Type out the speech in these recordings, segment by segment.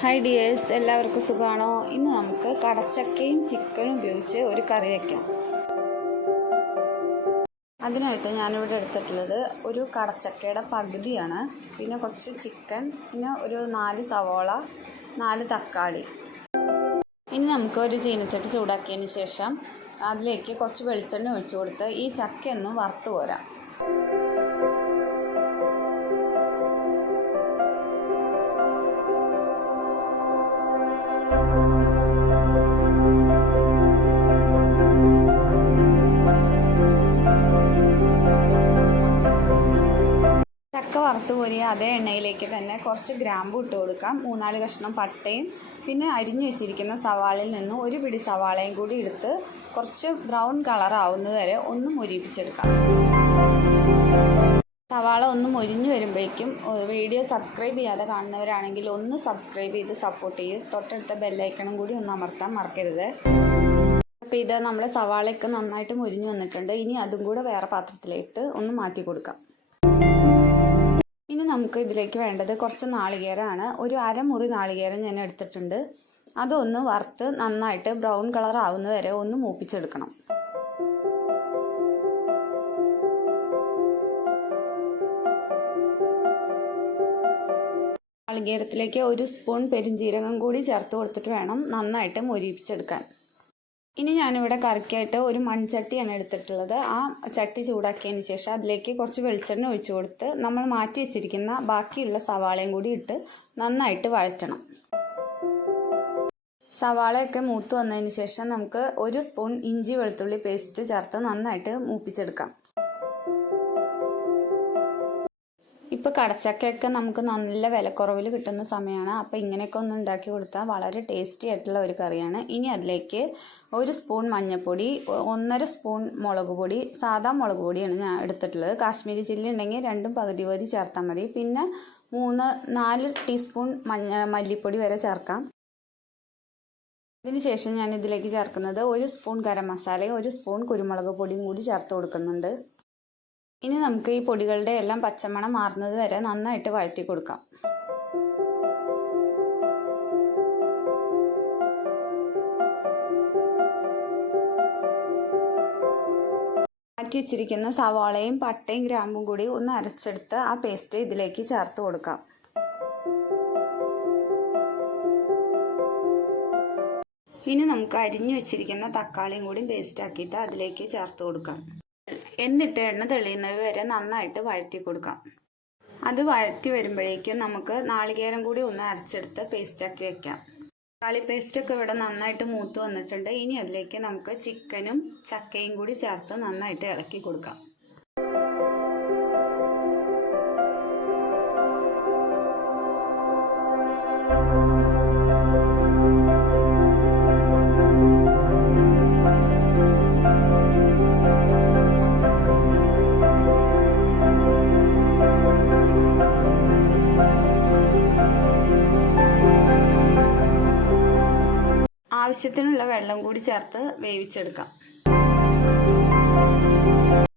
Hi dears, എല്ലാവർക്കും സുഖമാണോ? ഇന്ന് നമുക്ക് കടച്ചക്കയും ചിക്കനും ഉപയോഗിച്ച് ഒരു കറി വയ്ക്കാം. അതിനായിട്ട് ഞാനിവിടെ എടുത്തിട്ടുള്ളത് ഒരു കടച്ചക്കയുടെ പകുതിയാണ്, പിന്നെ കുറച്ച് ചിക്കൻ, പിന്നെ ഒരു 4 സവോള, 4 തക്കാളി. ഇനി നമുക്ക് ഒരു ചീനച്ചട്ടി ചൂടാക്കിയതിന് ശേഷം അതിലേക്ക് കുറച്ച് വെളിച്ചെണ്ണ ഒഴിച്ചു കൊടുത്ത് ഈ ചക്കയൊന്നും വറുത്ത് കോരാം. ചക്ക വറുത്ത് കോരിയ അതേ എണ്ണയിലേക്ക് തന്നെ കുറച്ച് ഗ്രാമ്പു ഇട്ട് കൊടുക്കാം, 3-4 കഷ്ണം പട്ടയും, പിന്നെ അരിഞ്ഞു വെച്ചിരിക്കുന്ന സവാളയിൽ നിന്ന് ഒരു പിടി സവാളയും കൂടി എടുത്ത് കുറച്ച് ബ്രൗൺ കളർ ആവുന്നത് വരെ ഒന്ന് മൊരിപ്പിച്ചെടുക്കാം. സവാള ഒന്ന് മൊരിഞ്ഞു വരുമ്പോഴേക്കും വീഡിയോ സബ്സ്ക്രൈബ് ചെയ്യാതെ കാണുന്നവരാണെങ്കിൽ ഒന്ന് സബ്സ്ക്രൈബ് ചെയ്ത് സപ്പോർട്ട് ചെയ്ത് തൊട്ടടുത്ത ബെല്ലൈക്കണും കൂടി ഒന്ന് അമർത്താൻ മറക്കരുത്. അപ്പോൾ ഇത് നമ്മുടെ സവാളയൊക്കെ നന്നായിട്ട് മൊരിഞ്ഞു വന്നിട്ടുണ്ട്. ഇനി അതും കൂടെ വേറെ പാത്രത്തിലിട്ട് ഒന്ന് മാറ്റി കൊടുക്കാം. ഇനി നമുക്ക് ഇതിലേക്ക് വേണ്ടത് കുറച്ച് നാളികേരമാണ്. ഒരു അരമുറി നാളികേരം ഞാൻ എടുത്തിട്ടുണ്ട്. അതൊന്ന് വറുത്ത് നന്നായിട്ട് ബ്രൗൺ കളർ ആവുന്നത് വരെ ഒന്ന് മൂപ്പിച്ചെടുക്കണം. നാളികേരത്തിലേക്ക് 1 സ്പൂൺ പെരുംജീരകം കൂടി ചേർത്ത് കൊടുത്തിട്ട് വേണം നന്നായിട്ട് മൊരിപ്പിച്ചെടുക്കാൻ. ഇനി ഞാനിവിടെ കറിക്കായിട്ട് ഒരു മൺചട്ടിയാണ് എടുത്തിട്ടുള്ളത്. ആ ചട്ടി ചൂടാക്കിയതിന് ശേഷം അതിലേക്ക് കുറച്ച് വെളിച്ചെണ്ണ ഒഴിച്ചു കൊടുത്ത് നമ്മൾ മാറ്റി വെച്ചിരിക്കുന്ന ബാക്കിയുള്ള സവാളയും കൂടി ഇട്ട് നന്നായിട്ട് വഴറ്റണം. സവാളയൊക്കെ മൂത്ത് വന്നതിന് ശേഷം നമുക്ക് 1 സ്പൂൺ ഇഞ്ചി വെളുത്തുള്ളി പേസ്റ്റ് ചേർത്ത് നന്നായിട്ട് മൂപ്പിച്ചെടുക്കാം. ഇപ്പോൾ കടച്ചക്കയൊക്കെ നമുക്ക് നല്ല വിലക്കുറവിൽ കിട്ടുന്ന സമയമാണ്. അപ്പോൾ ഇങ്ങനെയൊക്കെ ഒന്ന് ഉണ്ടാക്കി കൊടുത്താൽ വളരെ ടേസ്റ്റി ആയിട്ടുള്ള ഒരു കറിയാണ്. ഇനി അതിലേക്ക് 1 സ്പൂൺ മഞ്ഞൾപ്പൊടി, 1.5 സ്പൂൺ മുളക് പൊടി, സാധാ മുളക് പൊടിയാണ് ഞാൻ എടുത്തിട്ടുള്ളത്. കാശ്മീരി ചില്ലി ഉണ്ടെങ്കിൽ 2 പകുതി ചേർത്താൽ മതി. പിന്നെ 3-4 ടീസ്പൂൺ മല്ലിപ്പൊടി വരെ ചേർക്കാം. ഇതിനുശേഷം ഞാൻ ഇതിലേക്ക് ചേർക്കുന്നത് 1 സ്പൂൺ ഗരം മസാലയും 1 സ്പൂൺ കുരുമുളക് പൊടിയും കൂടി ചേർത്ത് കൊടുക്കുന്നുണ്ട്. ഇനി നമുക്ക് ഈ പൊടികളുടെ എല്ലാം പച്ചമണം മാറുന്നത് വരെ നന്നായിട്ട് വഴറ്റി കൊടുക്കാം. മാറ്റി വെച്ചിരിക്കുന്ന സവാളയും പട്ടയും ഗ്രാമ്പും കൂടി ഒന്ന് അരച്ചെടുത്ത് ആ പേസ്റ്റ് ഇതിലേക്ക് ചേർത്ത് കൊടുക്കാം. ഇനി നമുക്ക് അരിഞ്ഞു വെച്ചിരിക്കുന്ന തക്കാളിയും കൂടി പേസ്റ്റ് ആക്കിയിട്ട് അതിലേക്ക് ചേർത്ത് കൊടുക്കാം. എന്നിട്ട് എണ്ണ തെളിയുന്നത് വരെ നന്നായിട്ട് വഴറ്റി കൊടുക്കാം. അത് വഴറ്റി വരുമ്പോഴേക്കും നമുക്ക് നാളികേരം കൂടി ഒന്ന് അരച്ചെടുത്ത് പേസ്റ്റാക്കി വെക്കാം. തക്കാളി പേസ്റ്റൊക്കെ ഇവിടെ നന്നായിട്ട് മൂത്ത് വന്നിട്ടുണ്ട്. ഇനി അതിലേക്ക് നമുക്ക് ചിക്കനും ചക്കയും കൂടി ചേർത്ത് നന്നായിട്ട് ഇളക്കി കൊടുക്കാം. ആവശ്യത്തിനുള്ള വെള്ളം കൂടി ചേർത്ത് വേവിച്ചെടുക്കാം.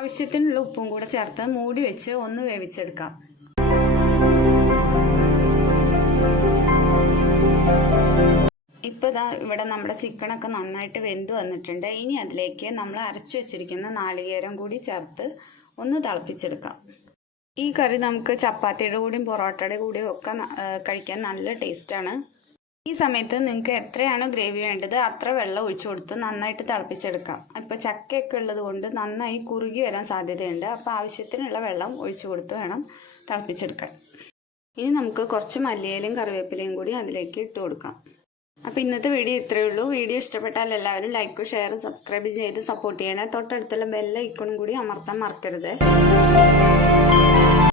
ആവശ്യത്തിനുള്ള ഉപ്പും കൂടെ ചേർത്ത് മൂടി വെച്ച് ഒന്ന് വേവിച്ചെടുക്കാം. ഇപ്പോൾ ഇവിടെ നമ്മുടെ ചിക്കനൊക്കെ നന്നായിട്ട് വെന്ത് വന്നിട്ടുണ്ട്. ഇനി അതിലേക്ക് നമ്മൾ അരച്ചു വെച്ചിരിക്കുന്ന നാളികേരം കൂടി ചേർത്ത് ഒന്ന് തിളപ്പിച്ചെടുക്കാം. ഈ കറി നമുക്ക് ചപ്പാത്തിയുടെ കൂടിയും പൊറോട്ടയുടെ കൂടിയും ഒക്കെ കഴിക്കാൻ നല്ല ടേസ്റ്റാണ്. ഈ സമയത്ത് നിങ്ങൾക്ക് എത്രയാണോ ഗ്രേവി വേണ്ടത് അത്ര വെള്ളം ഒഴിച്ചു കൊടുത്ത് നന്നായിട്ട് തിളപ്പിച്ചെടുക്കാം. ഇപ്പോൾ ചക്കയൊക്കെ ഉള്ളത് കൊണ്ട് നന്നായി കുറുകി വരാൻ സാധ്യതയുണ്ട്. അപ്പോൾ ആവശ്യത്തിനുള്ള വെള്ളം ഒഴിച്ചു കൊടുത്ത് വേണം തിളപ്പിച്ചെടുക്കാൻ. ഇനി നമുക്ക് കുറച്ച് മല്ലിയിലയും കറിവേപ്പിലയും കൂടി അതിലേക്ക് ഇട്ട് കൊടുക്കാം. അപ്പോൾ ഇന്നത്തെ വീഡിയോ ഇത്രയേ ഉള്ളൂ. വീഡിയോ ഇഷ്ടപ്പെട്ടാൽ എല്ലാവരും ലൈക്കും ഷെയറും സബ്സ്ക്രൈബ് ചെയ്ത് സപ്പോർട്ട് ചെയ്യണേ. തൊട്ടടുത്തുള്ള ബെൽ ഐക്കണും കൂടി അമർത്താൻ മറക്കരുത്.